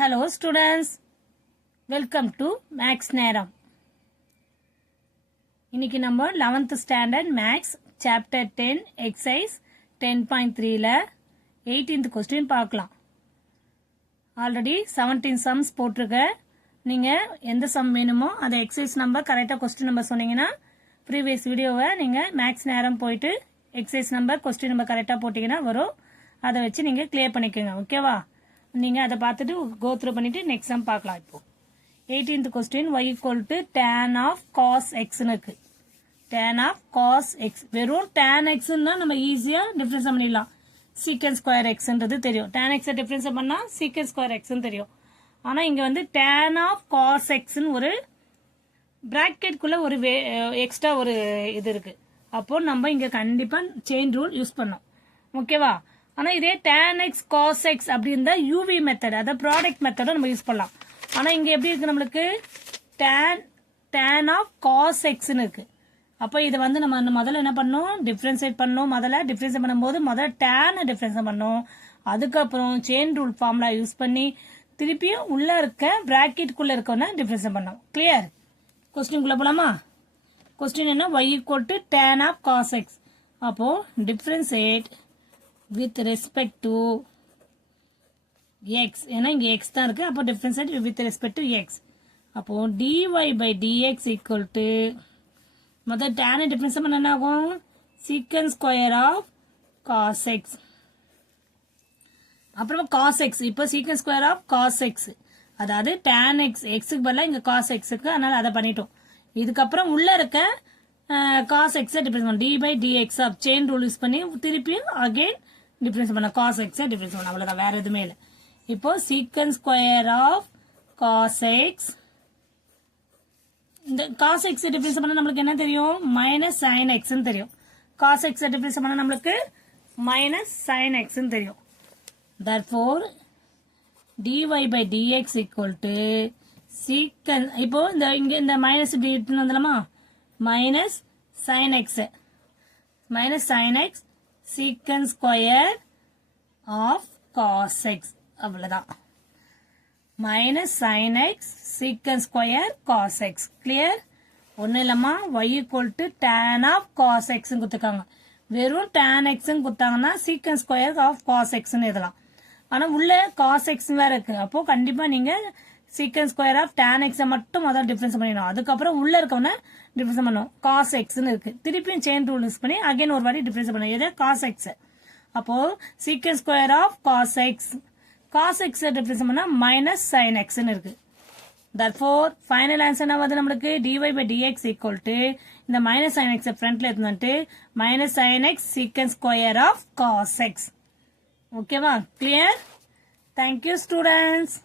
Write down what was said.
Hello students, welcome to Max நேரம். இன்னைக்கு நம்ம 11th standard Max chapter 10 exercise 10.3ல 18th question பார்க்கலாம். ஆல்ரெடி 17 sums போட்டிருக்க. நீங்க எந்த sum வேணுமோ அந்த exercise number கரெக்டா question number சொன்னீங்கன்னா previous வீடியோவை நீங்க Max நேரம் போயிட்டு exercise number question number கரெக்டா போட்டீங்கன்னா வரும். அதை வச்சு நீங்க clear பண்ணிக்கோங்க. ஓகேவா? நீங்க அதை பார்த்துட்டு go through பண்ணிட்டு next sum பார்க்கலாம். இப்போ 18th question y equal to tan of cos x னு இருக்கு. tan of cos x வெறும் tan x ன்னா நம்ம ஈஸியா டிஃபரன்ஸ் பண்ணிடலாம். secant square x ன்றது தெரியும். tan x டிஃபரன்ஸ் பண்ணா secant square x ன்னு தெரியும். ஆனா இங்க வந்து tan of cos x ன்னு ஒரு பிராக்கெட் குள்ள ஒரு எக்ஸ்ட்ரா ஒரு இது இருக்கு. அப்போ நம்ம இங்க கண்டிப்பா செயின் ரூல் யூஸ் பண்ணோம். ஓகேவா? ஆனா இதே tan x cos x அப்படி இருந்தா uv மெத்தட் அத ப்ராடக்ட் மெத்தட நம்ம யூஸ் பண்ணலாம். ஆனா இங்க எப்படி இருக்கு நம்மளுக்கு tan of cos x ன்னு இருக்கு. அப்ப இது வந்து நம்ம முதல்ல என்ன பண்ணோம், டிஃபரன்ஷியேட் பண்ணோம். முதல்ல டிஃபரன்ஷியேட் பண்ணும்போது முதல்ல tan டிஃபரன்ஷியேட் பண்ணோம். அதுக்கப்புறம் செயின் ரூல் ஃபார்முலா யூஸ் பண்ணி திருப்பியும் உள்ள இருக்க பிராக்கெட் குள்ள இருக்கவன டிஃபரன்ஷியேட் பண்ணோம். கிளியர்? क्वेश्चन குள்ள போலாமா? क्वेश्चन என்ன, y equal to tan of cos x. அப்போ differentiate with respect to x. ஏன்னா இங்க x தான் இருக்கு. அப்போ differentiate with respect to x. அப்போ dy by dx equal to முதல்ல tan டிஃபரன்ஸ் பண்ண என்ன ஆகும், secant square of cos x. அப்புறம் cos x, இப்போ secant square of cos x. அதாவது tan x, x க்கு பதிலா இங்க cos x க்கு, அதனால அதை பண்ணிட்டோம். இதுக்கப்புறம் உள்ள இருக்க cos x டிஃபரன்ஸ் பண்ண dy by dx of chain rule use பண்ணி திருப்பியும் again டிஃபரன்ஸ் பண்ண cos x டிஃபரன்ஸ் பண்ண, அவ்வளவுதான், வேற எதுவுமே இல்லை. இப்போ secant square of cos x, இந்த cos x டிஃபரன்ஸ் பண்ண நம்மளுக்கு என்ன தெரியும், மைனஸ் sin x ன்னு தெரியும். cos x டிஃபரன்ஸ் பண்ண நம்மளுக்கு மைனஸ் sin x ன்னு தெரியும். therefore dy by dx equal to secant, இப்போ இங்க இந்த மைனஸ் இப்படி எடுத்துன்னு வந்துடலாமா, minus sin x secant square of cos x, அவ்வளவுதான். Minus sin x secant square cos x. Clear? ஒன்னும் இல்லம்மா, y equal to tan of cos x கொடுத்துருக்காங்க. வெறும் tan x கொடுத்தாங்கன்னா secant square of cos x எழுதலாம். ஆனா உள்ள cos x வேற இருக்கு. அப்போ கண்டிப்பா நீங்க secant square of tan x மட்டும் முதல்ல டிஃபரன்ஸ் பண்ணிடணும். அதுக்கப்புறம் உள்ள இருக்கவன டிஃபரன்ஸ் பண்ணணும். cos x இருக்கு. திருப்பியும் செயின் ரூல் யூஸ் பண்ணி அகைன் ஒரு வாட்டி டிஃபரன்ஸ் பண்ணணும். எது? cos x. அப்போ secant square of cos x difference பண்ணா மைனஸ் sin x இருக்கு. therefore ஃபைனல் ஆன்சர் என்ன வருது நம்மளுக்கு, dy by dx equal to இந்த மைனஸ் sin x ஃப்ரண்ட்ல எடுத்துட்டு minus sin x secant square of cos x. ஓகேவா? கிளியர்? Thank you students.